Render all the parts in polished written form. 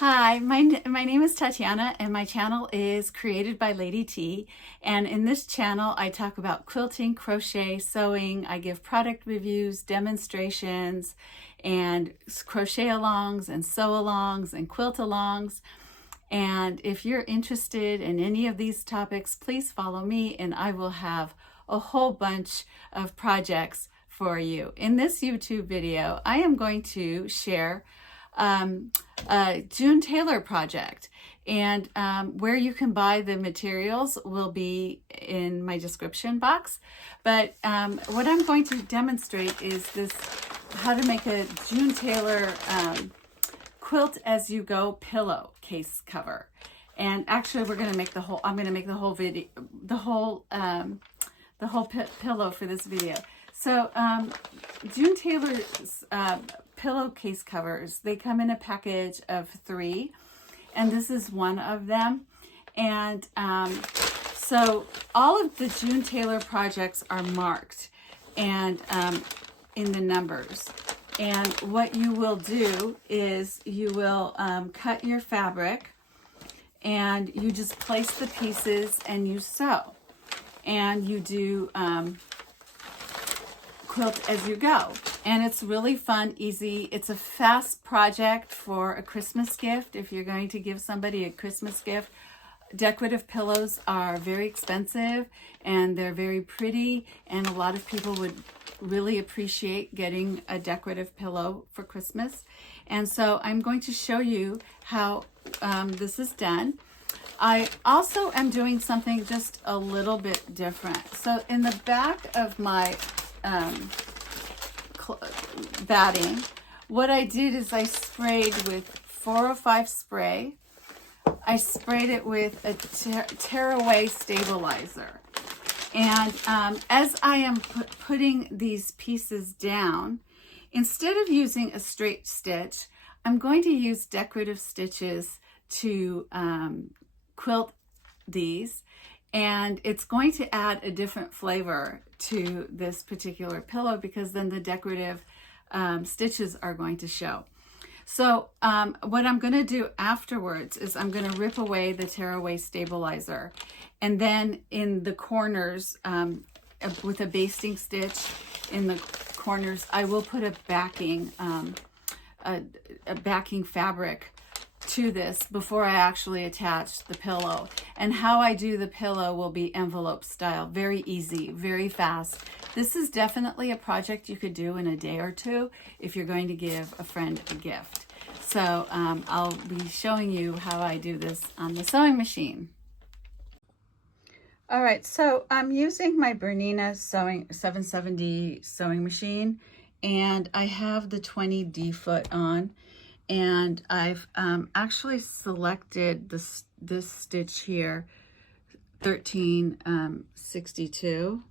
Hi, my name is Tatiana and my channel is Created by Lady T. And in this channel, I talk about quilting, crochet, sewing. I give product reviews, demonstrations, and crochet alongs and sew alongs and quilt alongs. And if you're interested in any of these topics, please follow me and I will have a whole bunch of projects for you. In this YouTube video, I am going to share a June Tailor project, and where you can buy the materials will be in my description box. But what I'm going to demonstrate is this, how to make a June Tailor quilt as you go pillow case cover. And actually we're going to make the whole, I'm going to make the whole video, the whole pillow for this video. So June Tailor's pillowcase covers, they come in a package of 3, and this is one of them. And so all of the June Tailor projects are marked and in the numbers. And what you will do is you will cut your fabric and you just place the pieces and you sew. And you do quilt as you go. And it's really fun, easy. It's a fast project for a Christmas gift. If you're going to give somebody a Christmas gift, decorative pillows are very expensive and they're very pretty, and a lot of people would really appreciate getting a decorative pillow for Christmas. And so I'm going to show you how this is done. I also am doing something just a little bit different. So in the back of my batting, what I did is I sprayed with 405 spray. I sprayed it with a tearaway stabilizer. And as I am putting these pieces down, instead of using a straight stitch, I'm going to use decorative stitches to quilt these, and it's going to add a different flavor to this particular pillow because then the decorative stitches are going to show. So what I'm going to do afterwards is I'm going to rip away the tearaway stabilizer, and then in the corners with a basting stitch in the corners, I will put a backing fabric to this before I actually attach the pillow. And how I do the pillow will be envelope style, very easy, very fast. This is definitely a project you could do in a day or two if you're going to give a friend a gift. So I'll be showing you how I do this on the sewing machine. All right, so I'm using my Bernina 770 sewing machine, and I have the 20D foot on. And I've actually selected this stitch here, 1362,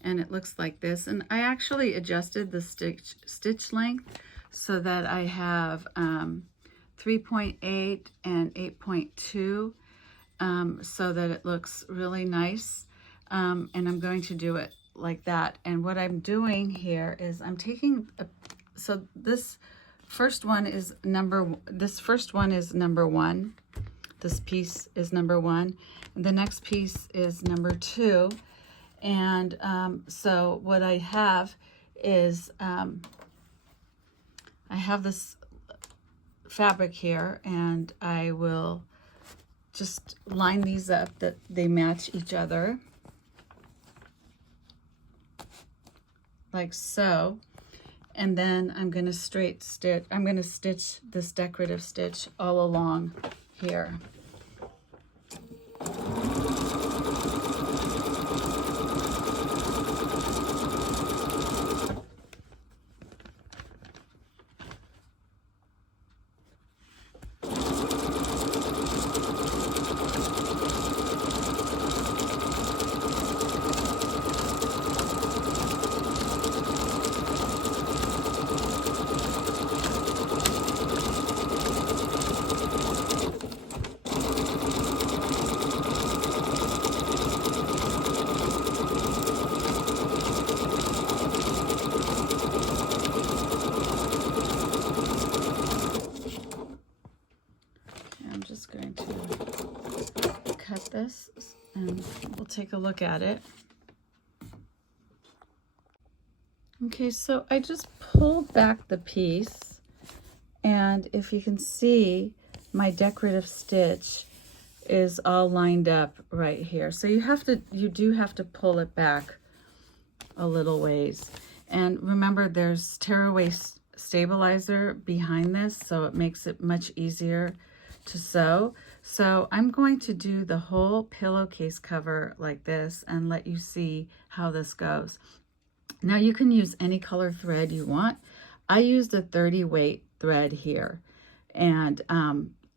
and it looks like this. And I actually adjusted the stitch length so that I have 3.8 and 8.2, so that it looks really nice. And I'm going to do it like that. And what I'm doing here is I'm taking so this first one is number 1. This piece is number 1, and the next piece is number 2. And so what I have is I have this fabric here, and I will just line these up that they match each other, like so. And then I'm going to stitch this decorative stitch all along here. take a look at it. Okay, so I just pulled back the piece, and if you can see, my decorative stitch is all lined up right here. So you do have to pull it back a little ways. And remember, there's tearaway stabilizer behind this, so it makes it much easier to sew. So I'm going to do the whole pillowcase cover like this and let you see how this goes. Now you can use any color thread you want. I used a 30 weight thread here, and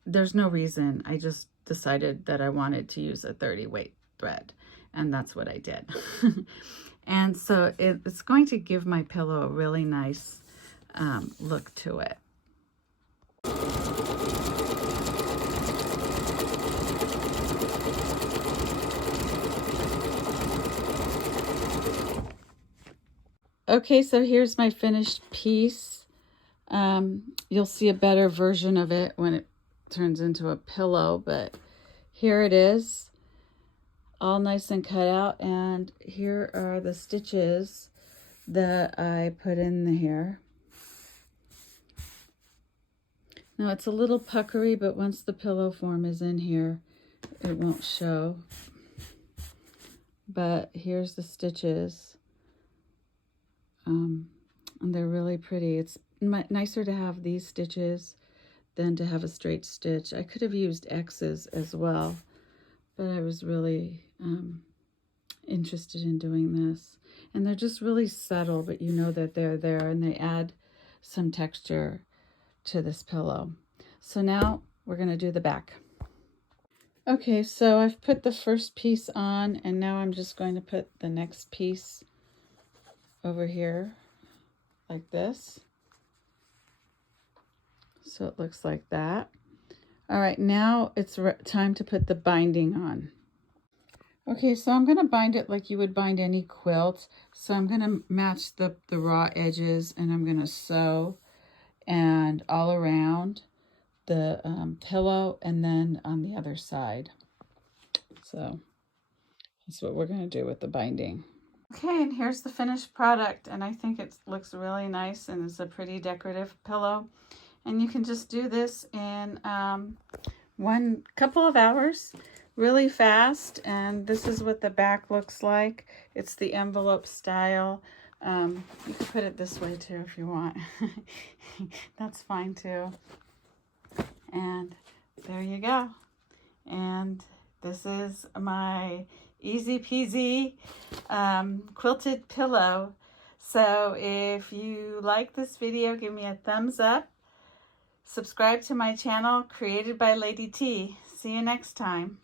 there's no reason. I just decided that I wanted to use a 30 weight thread, and that's what I did. And so it's going to give my pillow a really nice look to it. Okay, so here's my finished piece. You'll see a better version of it when it turns into a pillow, but here it is, all nice and cut out, and here are the stitches that I put in here. Now it's a little puckery, but once the pillow form is in here, it won't show. But here's the stitches. And they're really pretty. It's nicer to have these stitches than to have a straight stitch. I could have used X's as well, but I was really interested in doing this. And they're just really subtle, but you know that they're there, and they add some texture to this pillow. So now we're going to do the back. Okay, so I've put the first piece on, and now I'm just going to put the next piece over here like this. So it looks like that. All right, now it's time to put the binding on. Okay, so I'm going to bind it like you would bind any quilt. So I'm going to match the raw edges, and I'm going to sew and all around the pillow and then on the other side. So that's what we're going to do with the binding. Okay, and here's the finished product, and I think it looks really nice, and it's a pretty decorative pillow. And you can just do this in one couple of hours, really fast. And this is what the back looks like. It's the envelope style. You can put it this way too if you want. That's fine too. And there you go. And this is my easy peasy quilted pillow. So if you like this video, give me a thumbs up. Subscribe to my channel, Created by Lady T. See you next time.